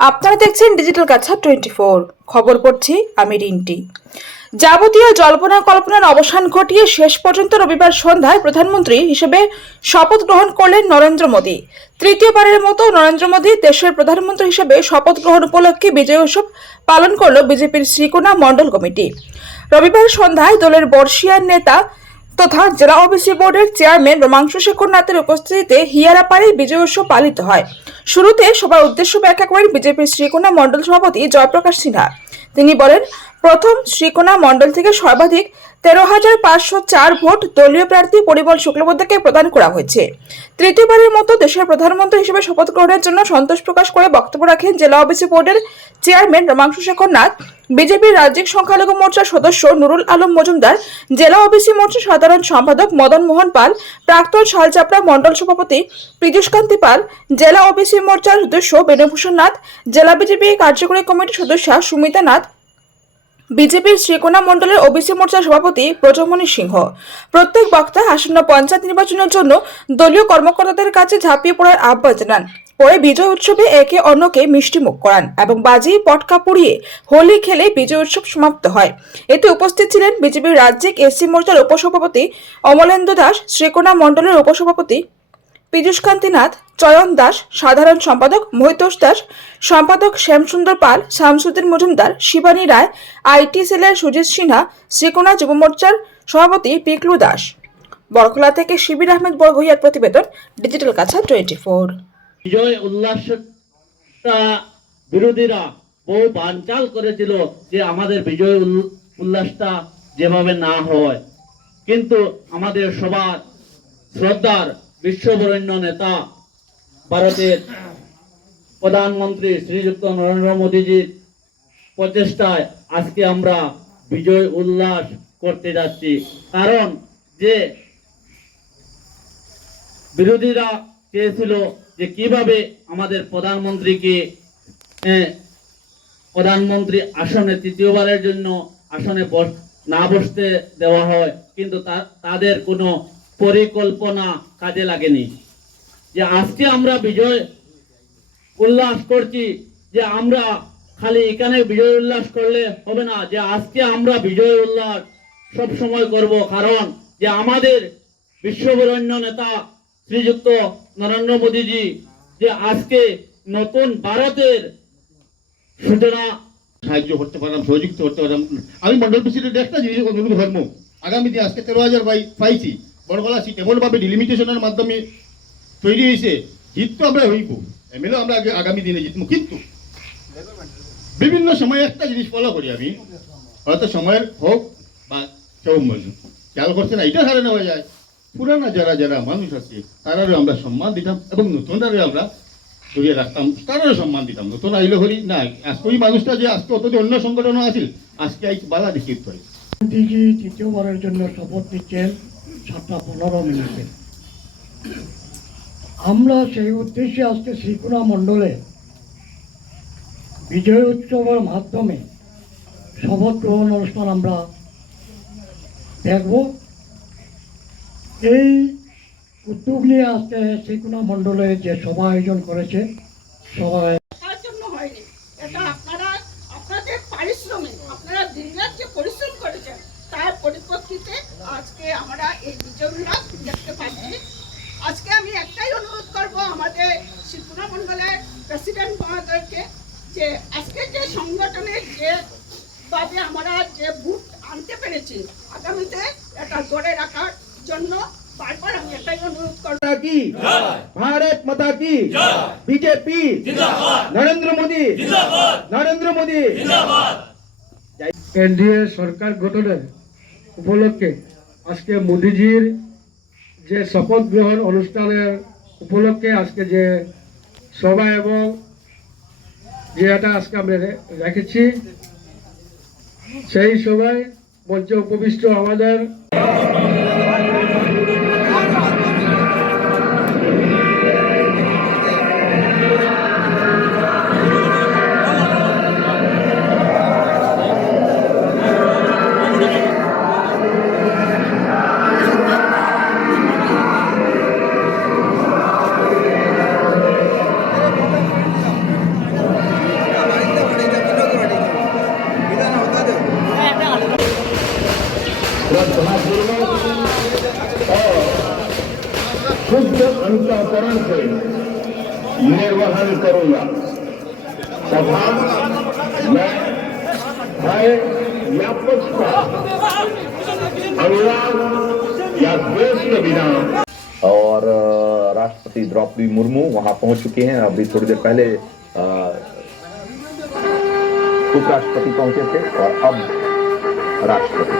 আপনারা দেখছেন ডিজিটাল কাছা 24। খবর পড়ছি আমি রিন্টি। যাবতীয় জল্পনা কল্পনার অবসান ঘটিয়ে শেষ পর্যন্ত রবিবার সন্ধ্যায় প্রধানমন্ত্রী হিসেবে শপথ গ্রহণ করলেন নরেন্দ্র মোদী। তৃতীয়বারের মতো নরেন্দ্র মোদী দেশের প্রধানমন্ত্রী হিসেবে শপথ গ্রহণ উপলক্ষে বিজয় উৎসব পালন করল বিজেপির শ্রীকোনা মণ্ডল কমিটি। রবিবার সন্ধ্যায় দলের বর্ষিয়ান নেতা তথা জেলা ওবিসি বোর্ডের চেয়ারম্যান রোমাংশু শেখর নাথের উপস্থিতিতে হিয়ারাপাড়ে বিজয় উৎসব পালিত হয়। শুরুতে সবার উদ্দেশ্য ব্যাখ্যা করেন বিজেপির শ্রীকোনা মণ্ডল সভাপতি জয়প্রকাশ সিনহা। তিনি বলেন, প্রথম শ্রীকোনা মণ্ডল থেকে সর্বাধিক 13,504 ভোট দলীয় প্রার্থী পরিমল শুক্লবৈদ্যকে প্রদান করা হয়েছে। তৃতীয়বারের মতো দেশের প্রধানমন্ত্রী হিসেবে শপথ গ্রহণের জন্য সন্তোষ প্রকাশ করে বক্তব্য রাখেন জেলা ওবিসি বোর্ডের চেয়ারম্যান রোমাংশু শেখর নাথ, বিজেপির রাজ্যিক সংখ্যালঘু মোর্চার সদস্য নুরুল আলম মজুমদার, জেলা ওবিসি মোর্চার সাধারণ সম্পাদক মদন মোহন পাল, প্রাক্তন শালচাপড়া মণ্ডল সভাপতি পীযূষকান্তি পাল, জেলা ওবিসি মোর্চার সদস্য বেণুভূষণ নাথ, জেলা বিজেপি কার্যকরী কমিটির সদস্য সুমিতা নাথ, বিজেপির শ্রীকোনা মণ্ডলের ওবিসি মোর্চার সভাপতি ব্রজমণি সিংহ। প্রত্যেক বক্তা আসন্ন পঞ্চায়েত নির্বাচনের জন্য দলীয় কর্মকর্তাদের কাছে ঝাঁপিয়ে পড়ার আহ্বান জানান। পরে বিজয় উৎসবে একে অন্যকে মিষ্টি মুখ করান এবং বাজি পটকা পুড়িয়ে হোলি খেলে বিজয় উৎসব সমাপ্ত হয়। এতে উপস্থিত ছিলেন বিজেপির রাজ্যিক এসসি মোর্চার উপসভাপতি অমলেন্দু দাস, শ্রীকোনা মণ্ডলের উপসভাপতি পীযূষকান্তি নাথ, চয়ন দাস, সাধারণ সম্পাদক মহিতোষ দাস, সম্পাদক শ্যামসুন্দর পাল, শামসুদ্দিন মজুমদার, শিবানী রায়, আইটি সেলের সুজিত সিনহা, শ্রীকোনা যুব মোর্চার সভাপতি পিকলু দাস। বরখলা থেকে শিবির আহমেদ বড়ভূইয়ার প্রতিবেদন, ডিজিটাল কাছা 24। বিজয় উল্লাসটা বিরোধীরা বহু বানচাল করেছিল যে আমাদের বিজয় উল্লাসটা যেভাবে না হয়, কিন্তু আমাদের সবার শ্রদ্ধার বিশ্ববরেণ্য নেতা ভারতের প্রধানমন্ত্রী শ্রীযুক্ত নরেন্দ্র মোদীজির প্রচেষ্টায় আজকে আমরা বিজয় উল্লাস করতে যাচ্ছি। কারণ যে বিরোধীরা চেয়েছিল যে কিভাবে আমাদের প্রধানমন্ত্রী আসনে তৃতীয়বারের জন্য আসনে না বসতে দেওয়া হয়, কিন্তু তাদের কোনো পরিকল্পনা কাজে লাগেনি। যে আজকে আমরা বিজয় উল্লাস করছি, যে আমরা খালি এখানে বিজয় উল্লাস করলে হবে না, যে আজকে আমরা বিজয় উল্লাস সব সময় করব। কারণ যে আমাদের বিশ্ববরেণ্য নেতা শ্রীযুক্ত নরেন্দ্র মোদীজি যে আজকে নতুন ভারতের সূচনা সাহায্য করতে পারলাম, সহযোগিতা করতে পারলাম। আমি মন্ডল প্রেসিডেন্ট একটা জিনিস অনুরোধ ধর্ম আগামী দিনে আজকে 13,000 পাইছি। বড়গলা সিট এমনভাবে ডিলিমিটেশনের মাধ্যমে তৈরি হয়েছে, জিত তো আমরা হইব, এমএলএ আমরা আগামী দিনে জিতবো। কিন্তু বিভিন্ন সময় একটা জিনিস ফলো করি আমি, হয়তো সময়ের হোক বা কেউ খেয়াল করছে না, এটা হারে নেওয়া যায়। পুরানা যারা মানুষ আছে তারারও আমরা সম্মান দিতাম এবং নতুনরাও আমরা ধরিয়ে রাখতাম, তারারও সম্মান দিতাম। নতুন আইলে হরি না, আজকে ওই মানুষটা যে আজকে অত অন্য সংগঠনও আসিল, আজকে আই বাধা দেখিয়ে হয়। মোদীজি তৃতীয়বারের জন্য শপথ নিচ্ছেন 7:15 মিনিটে। আমরা সেই উদ্দেশ্যে আজকে শ্রীকোনা মণ্ডলে বিজয় উৎসবের মাধ্যমে শপথ গ্রহণ অনুষ্ঠান আমরা দেখব। এই উদ্যোগ নিয়ে আজকে শ্রীকোনা মণ্ডলে যে সভা আয়োজন করেছে, সবাই জন্য হয়নি, এটা আপনাদের পারিশ্রমিক, আপনারা দিনরাত যে পরিশ্রম করেছেন তার পরিপ্রেক্ষিতে আজকে আমরা এই বিজয় উল্লাস দেখতে পাচ্ছি। আজকে আমি একটাই অনুরোধ করব আমাদের শ্রীকোনা মণ্ডলের প্রেসিডেন্ট মহোদয়কে, যে আজকে যে সংগঠনের যে ভাবে আমরা যে ভোট আনতে পেরেছি, আগামীতে এটা ধরে রাখার জন্য বারবার আমি এটাই অনুরোধ করব। भारत माता की बीजेपी नरेंद्र मोदी এনডিএ সরকার গঠনের উপলক্ষে আজকে মোদিজির যে শপথ গ্রহণ অনুষ্ঠানের উপলক্ষে আজকে যে সভা এবং যে এটা আজকে আমরা রেখেছি, সেই সভায় মঞ্চে উপবিষ্ট আমাদের अंतःकरण से निर्वहन करूंगा। तथा मैं भय या पक्षपात, अनुराग या द्वेष के बिना और राष्ट्रपति द्रौपदी मुर्मू वहां पहुंच चुके हैं। अभी थोड़ी देर पहले उपराष्ट्रपति पहुंचे थे और अब राष्ट्रपति।